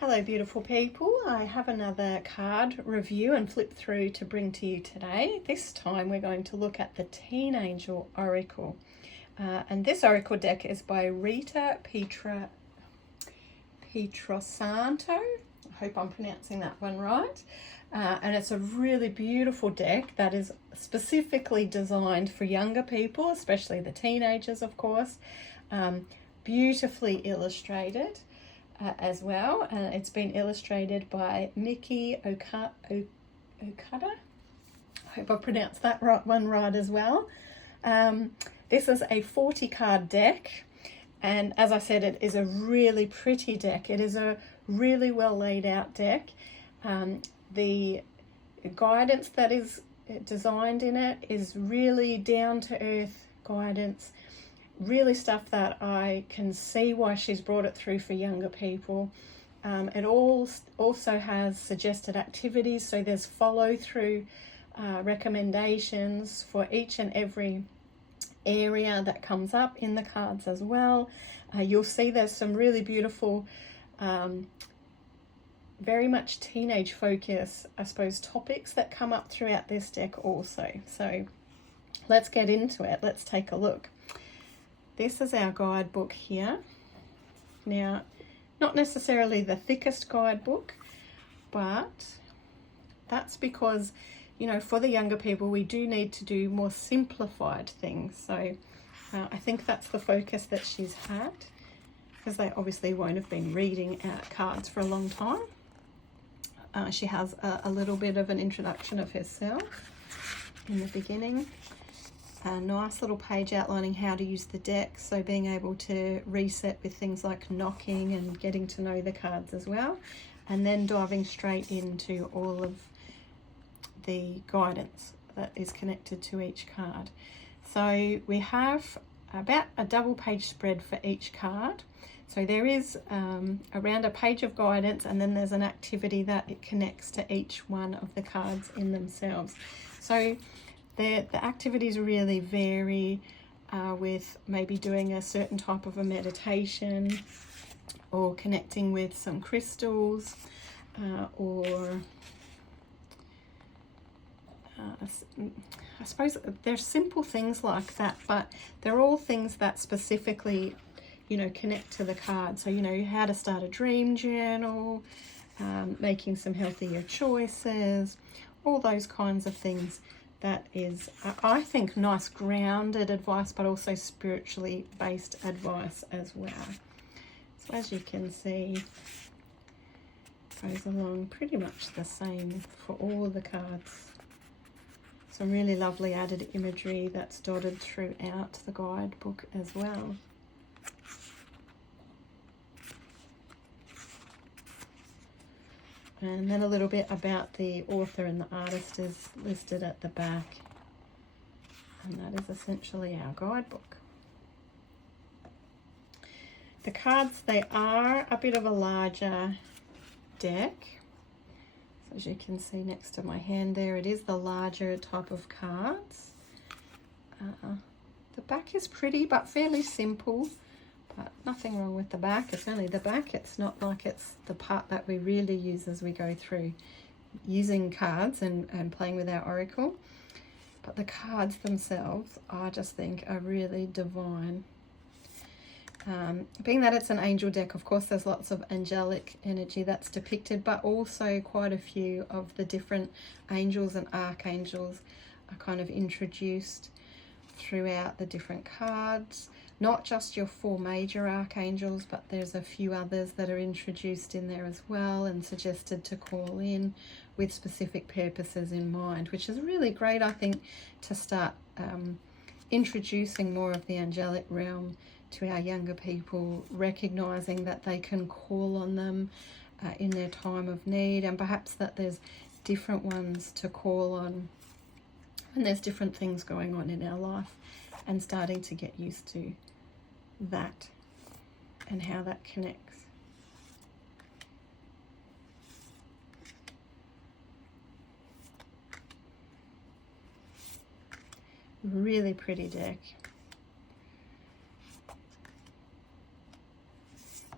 Hello beautiful people, I have another card review and flip through to bring to you today. This time we're going to look at the Teen Angel Oracle. And this Oracle deck is by Rita Pietrosanto. I hope I'm pronouncing that one right. And it's a really beautiful deck that is specifically designed for younger people, especially the teenagers of course. Beautifully illustrated. As well, and it's been illustrated by Mickey Okada. I hope I pronounced that one right as well. This is a 40 card deck, and as I said, it is a really pretty deck. It is a really well laid out deck. The guidance that is designed in it is really down to earth guidance. Really stuff that I can see why she's brought it through for younger people. It also has suggested activities, so there's follow through recommendations for each and every area that comes up in the cards as well. You'll see there's some really beautiful, very much teenage focus, I suppose, topics that come up throughout this deck also. So let's get into it. Let's take a look. This is our guidebook here. Now, not necessarily the thickest guidebook, but that's because, you know, for the younger people, we do need to do more simplified things. So I think that's the focus that she's had, because they obviously won't have been reading out cards for a long time. She has a little bit of an introduction of herself in the beginning. A nice little page outlining how to use the deck, so being able to reset with things like knocking and getting to know the cards as well, and then diving straight into all of the guidance that is connected to each card. So we have about a double page spread for each card. So there is around a page of guidance, and then there's an activity that it connects to each one of the cards in themselves. So the activities really vary with maybe doing a certain type of a meditation, or connecting with some crystals, or I suppose there's simple things like that, but they're all things that specifically, you know, connect to the card. So, you know, how to start a dream journal, making some healthier choices, all those kinds of things. That is, I think, nice grounded advice, but also spiritually based advice as well. So as you can see, it goes along pretty much the same for all the cards. Some really lovely added imagery that's dotted throughout the guidebook as well. And then a little bit about the author and the artist is listed at the back. And that is essentially our guidebook. The cards, they are a bit of a larger deck. So as you can see next to my hand there, it is the larger type of cards. The back is pretty but fairly simple. But nothing wrong with the back. It's only the back. It's not like it's the part that we really use as we go through using cards and playing with our oracle. But the cards themselves, I just think, are really divine. Being that it's an angel deck, of course, there's lots of angelic energy that's depicted, but also quite a few of the different angels and archangels are kind of introduced throughout the different cards. Not just your 4 major archangels, but there's a few others that are introduced in there as well and suggested to call in with specific purposes in mind, which is really great, I think, to start introducing more of the angelic realm to our younger people, recognizing that they can call on them in their time of need, and perhaps that there's different ones to call on, and there's different things going on in our life, and starting to get used to that and how that connects. Really pretty deck.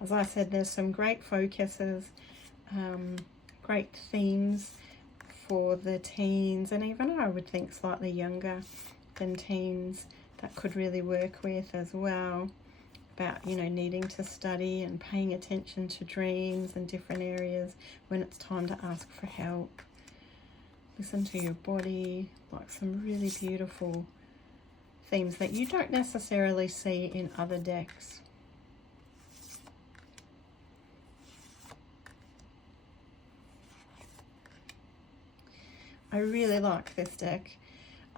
As I said, there's some great focuses, great themes for the teens, and even I would think slightly younger than teens, that could really work with as well. About, you know, needing to study and paying attention to dreams and different areas when it's time to ask for help. Listen to your body, like some really beautiful themes that you don't necessarily see in other decks. I really like this deck.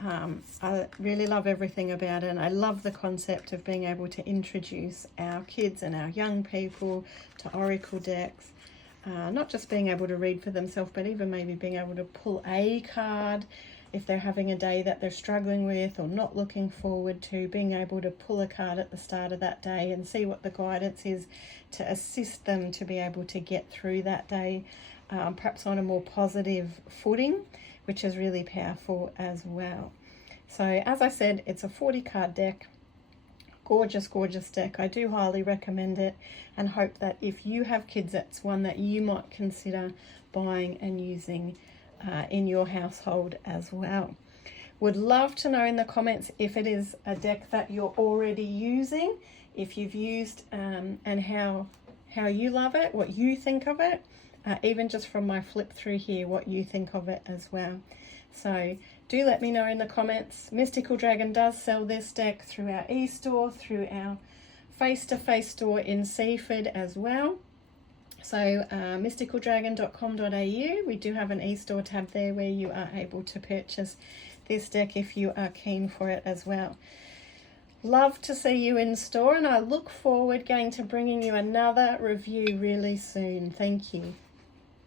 I really love everything about it, and I love the concept of being able to introduce our kids and our young people to oracle decks. Not just being able to read for themselves, but even maybe being able to pull a card if they're having a day that they're struggling with or not looking forward to, being able to pull a card at the start of that day and see what the guidance is to assist them to be able to get through that day, perhaps on a more positive footing, which is really powerful as well. So as I said, it's a 40 card deck. Gorgeous, gorgeous deck. I do highly recommend it, and hope that if you have kids, it's one that you might consider buying and using in your household as well. Would love to know in the comments if it is a deck that you're already using, if you've used, and how you love it, what you think of it. Even just from my flip through here, what you think of it as well. So do let me know in the comments. Mystical Dragon does sell this deck through our e-store, through our face-to-face store in Seaford as well. So mysticaldragon.com.au, we do have an e-store tab there where you are able to purchase this deck if you are keen for it as well. Love to see you in store, and I look forward to bringing you another review really soon. Thank you.